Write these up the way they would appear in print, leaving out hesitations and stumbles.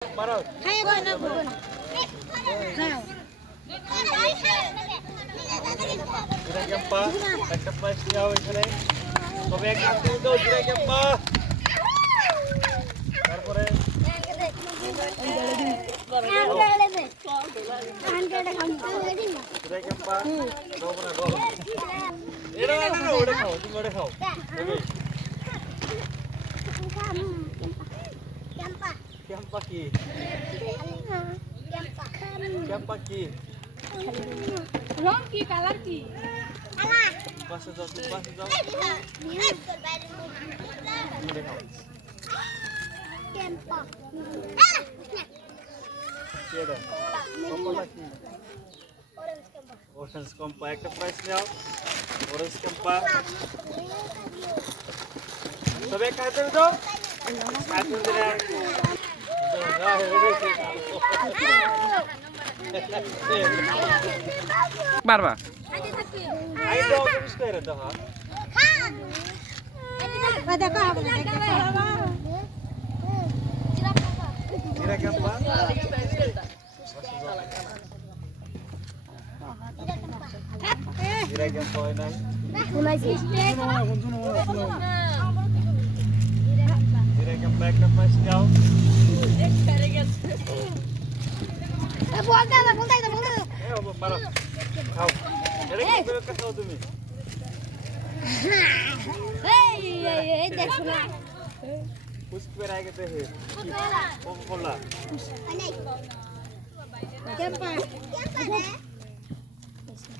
মারো খাই গো না গো যাও জিরা কেম্পা একটা প্রাইস নাও এখানে তবে এক কাজ করে দাও জিরা কেম্পা তারপরে জিরা কেম্পা দাও না গো এটা না ওটা খাও তুমি ওটা খাও কেম্পা কি কেম্পা কি রং কি কালার কি পাশে যাও তুমি পাশে যাও Kempa. কেডা কমলা কি Orange kempa. ওশানস কম্পা একটা প্রাইস নাও অরেঞ্জ কম্পা তবে কাটে দাও কাটে দিলে বারবা আই দাও পুলিশ করে দাও দেখো হবে না জিরা কম্পা জিরা কম্পা হয় না জিরা কম্পা একটা প্রাইস নাও Bolta, bolta. এ মারো খাও এটা কি করে খাও তুমি Hey, দেখো না। পুষ্প এর আগে দেখে কোলা কেম্পা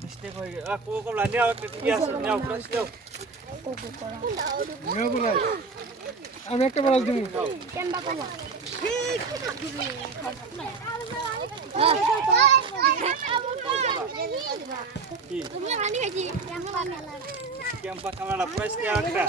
মিস্টেক হয়ে গেছে কোলা নাও একটা কি আছে নাও প্রাইস নাও আমি একটা বড় দিব কেম্বা কোলা। কি তুমি রানি খাইছি কেম্বা মেলা। কেম্পা কামাড়া প্রাইস নাও একটা